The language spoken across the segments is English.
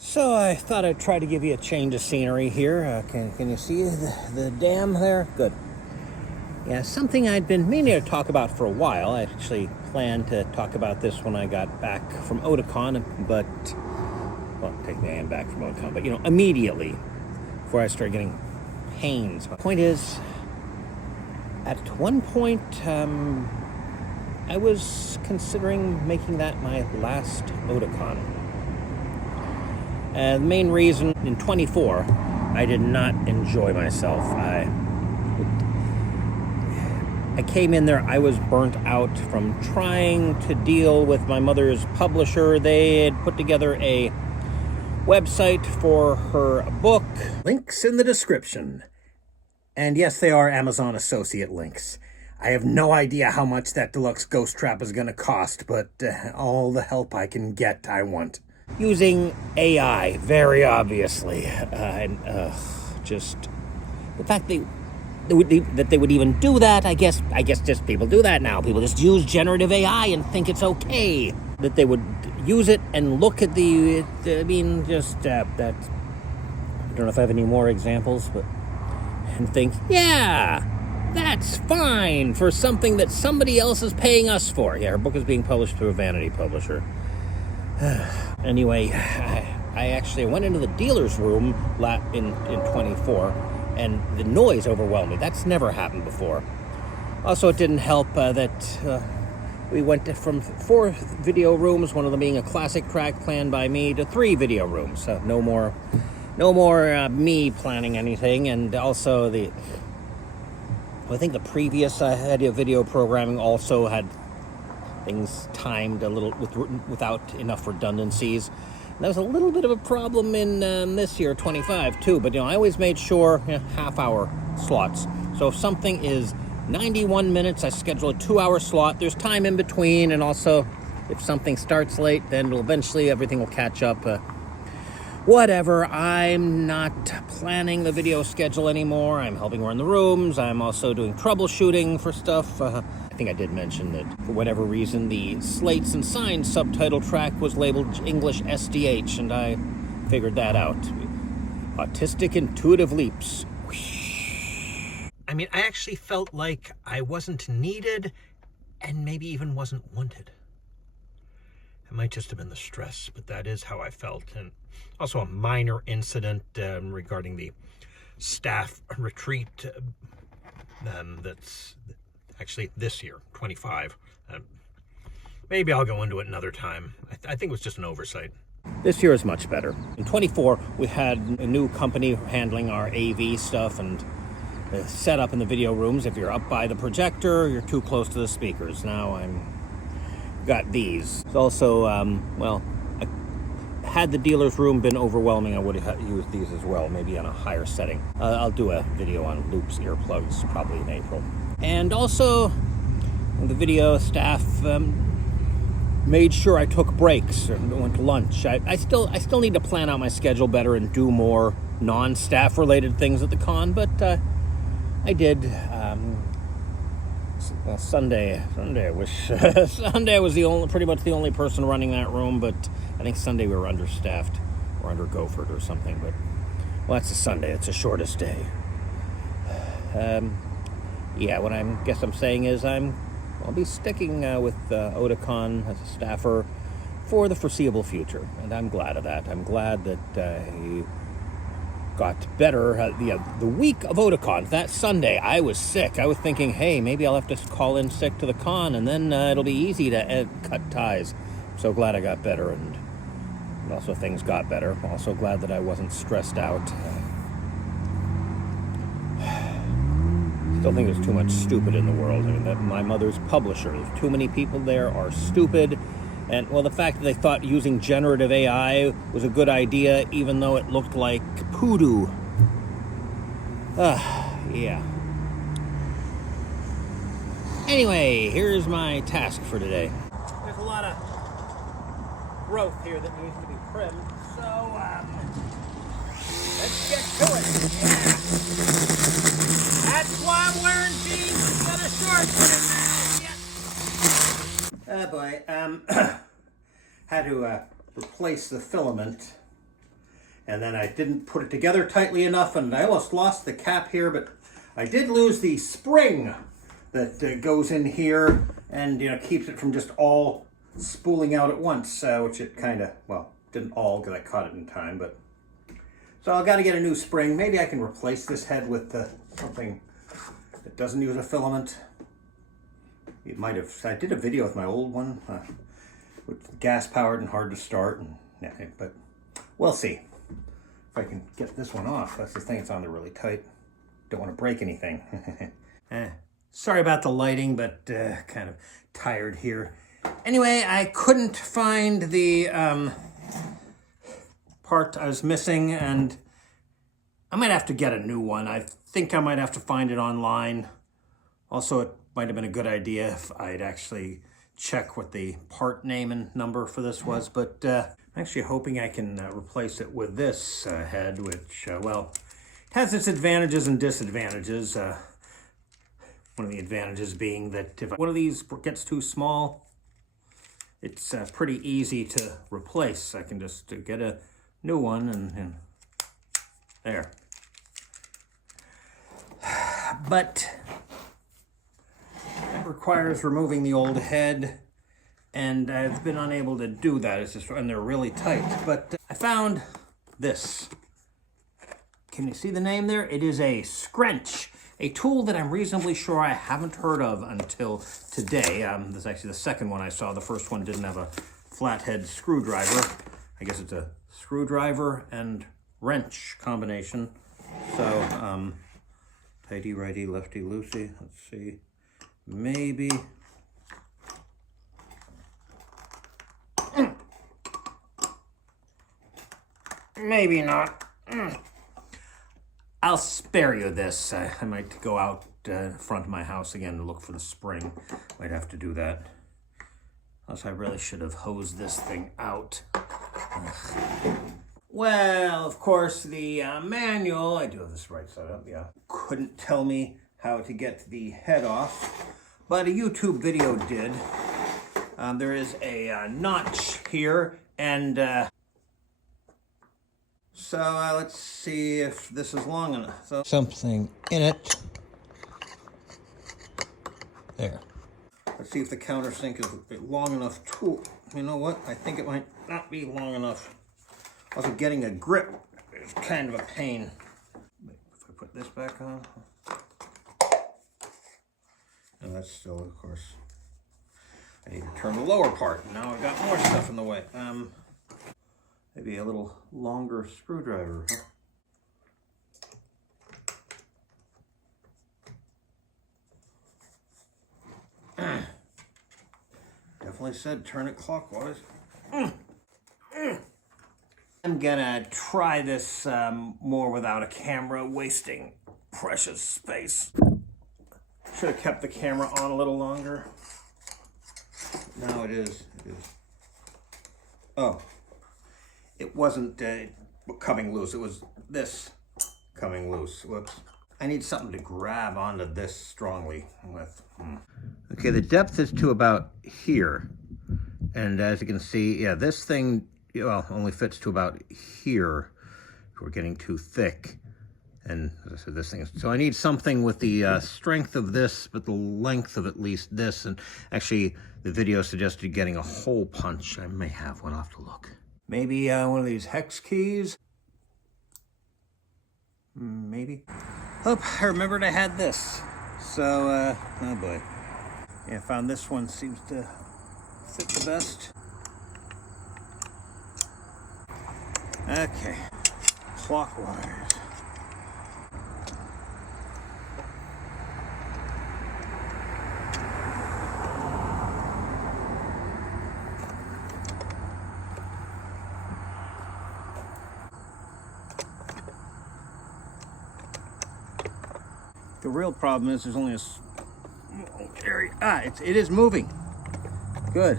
So I thought I'd try to give you a change of scenery here. Can you see the dam there? Good. Yeah, something I'd been meaning to talk about for a while. I actually planned to talk about this when I got back from Otakon, but, well, technically I am back from Otakon, but, immediately before I started getting pains. My point is, at one point, I was considering making that my last Otakon. The main reason, in 24, I did not enjoy myself. I came in there, I was burnt out from trying to deal with my mother's publisher. They had put together a website for her book. Links in the description. And yes, they are Amazon associate links. I have no idea how much that deluxe ghost trap is going to cost, but all the help I can get, I want. Using AI, very obviously. Just the fact that they would even do that, I guess just people do that now. People just use generative AI and think it's okay. That they would use it and look at that, I don't know if I have any more examples, but, and think, yeah, that's fine for something that somebody else is paying us for. Yeah, her book is being published through a vanity publisher. Anyway, I actually went into the dealer's room in 24, and the noise overwhelmed me. That's never happened before. Also, it didn't help that we went from 4 video rooms, one of them being a classic track planned by me, to 3 video rooms. No more me planning anything, and also I think the previous video programming also had things timed a little without enough redundancies. And that was a little bit of a problem in this year, 25, too. But, I always made sure half-hour slots. So if something is 91 minutes, I schedule a 2-hour slot. There's time in between. And also, if something starts late, then eventually everything will catch up. Whatever, I'm not planning the video schedule anymore. I'm helping her in the rooms. I'm also doing troubleshooting for stuff. I think I did mention that for whatever reason, the Slates and Signs subtitle track was labeled English SDH, and I figured that out. Autistic Intuitive Leaps. I mean, I actually felt like I wasn't needed and maybe even wasn't wanted. It might just have been the stress, but that is how I felt. And also a minor incident regarding the staff retreat that's actually this year, 25. Maybe I'll go into it another time. I think it was just an oversight. This year is much better. In 24, we had a new company handling our AV stuff and set up in the video rooms. If you're up by the projector, you're too close to the speakers. Now I'm got these. It's also, had the dealer's room been overwhelming, I would have used these as well, maybe on a higher setting. I'll do a video on loops, earplugs, probably in April. And also, the video staff made sure I took breaks and went to lunch. I still need to plan out my schedule better and do more non-staff related things at the con, but I did. Sunday I wish Sunday I was pretty much the only person running that room, but I think Sunday we were understaffed or under gophered or something. But that's a Sunday. It's the shortest day. What I'm saying is I'll be sticking with Otakon as a staffer for the foreseeable future, and I'm glad of that. I'm glad that he got better. The week of Otakon, that Sunday, I was sick. I was thinking, hey, maybe I'll have to call in sick to the con, and then it'll be easy to cut ties. I'm so glad I got better, and also things got better. I'm also glad that I wasn't stressed out. Still think there's too much stupid in the world. I mean, my mother's publisher, there's too many people there are stupid. And, the fact that they thought using generative AI was a good idea, even though it looked like poodoo. Yeah. Anyway, here's my task for today. There's a lot of growth here that needs to be trimmed, so, let's get to it. Yeah. That's why I'm wearing jeans instead of shorts right now. Yeah. Oh boy, had to replace the filament and then I didn't put it together tightly enough, and I almost lost the cap here, but I did lose the spring that goes in here and keeps it from just all spooling out at once, which it kind of, well, didn't all because I caught it in time, but so I've got to get a new spring. Maybe I can replace this head with something that doesn't use a filament. It might have, I did a video with my old one, with gas powered and hard to start, and but we'll see if I can get this one off. That's the thing, it's on there really tight. Don't want to break anything. Sorry about the lighting, but kind of tired here. Anyway, I couldn't find the part I was missing, and I might have to get a new one. I think I might have to find it online. Also, it might have been a good idea if I'd actually check what the part name and number for this was, but I'm actually hoping I can replace it with this head, which, well, it has its advantages and disadvantages. One of the advantages being that if one of these gets too small, it's pretty easy to replace. I can just get a new one and there. But it requires removing the old head, and I've been unable to do that. It's just, and they're really tight. But I found this. Can you see the name there? It is a scrunch, a tool that I'm reasonably sure I haven't heard of until today. This is actually the second one I saw. The first one didn't have a flathead screwdriver. I guess it's a screwdriver and wrench combination. So, tighty, righty, lefty, loosey. Let's see. Maybe. Maybe not. I'll spare you this. I might go out in front of my house again to look for the spring. Might have to do that. Unless I really should have hosed this thing out. Well, of course, the manual, I do have this right side up, yeah, couldn't tell me how to get the head off, but a YouTube video did. There is a notch here, and so let's see if this is long enough. So, something in it. There. Let's see if the countersink is long enough to, you know what, I think it might not be long enough. Also, getting a grip is kind of a pain. If I put this back on. And that's still, of course, I need to turn the lower part. Now I've got more stuff in the way. Maybe a little longer screwdriver, huh? Definitely said turn it clockwise. I'm gonna try this more without a camera, wasting precious space. Should have kept the camera on a little longer. No, it is. Oh, it wasn't coming loose. It was this coming loose. Whoops. I need something to grab onto this strongly with. Okay, the depth is to about here. And as you can see, yeah, this thing, well, only fits to about here. We're getting too thick. And as I said, this thing is, so I need something with the strength of this, but the length of at least this. And actually, the video suggested getting a hole punch. I may have one, I'll have to look. Maybe one of these hex keys. Maybe. Oh, I remembered I had this. So, oh boy. Yeah, I found this one seems to fit the best. Okay, clockwise. The real problem is there's only a small area. Ah, it is moving. Good.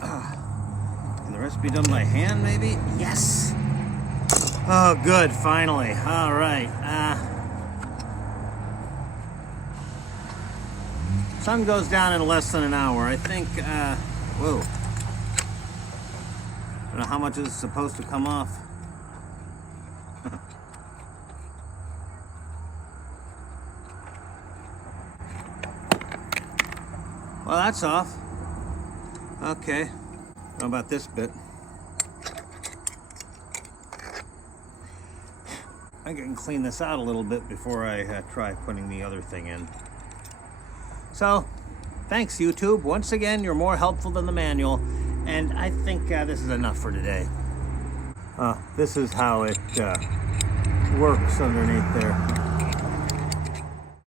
Can the rest be done by hand, maybe? Yes. Oh, good. Finally. All right. Sun goes down in less than an hour. I think. Whoa. don't know how much is supposed to come off. Well, that's off. Okay. How about this bit? I can clean this out a little bit before I try putting the other thing in. So, thanks YouTube. Once again, you're more helpful than the manual, and I think this is enough for today. This is how it works underneath there.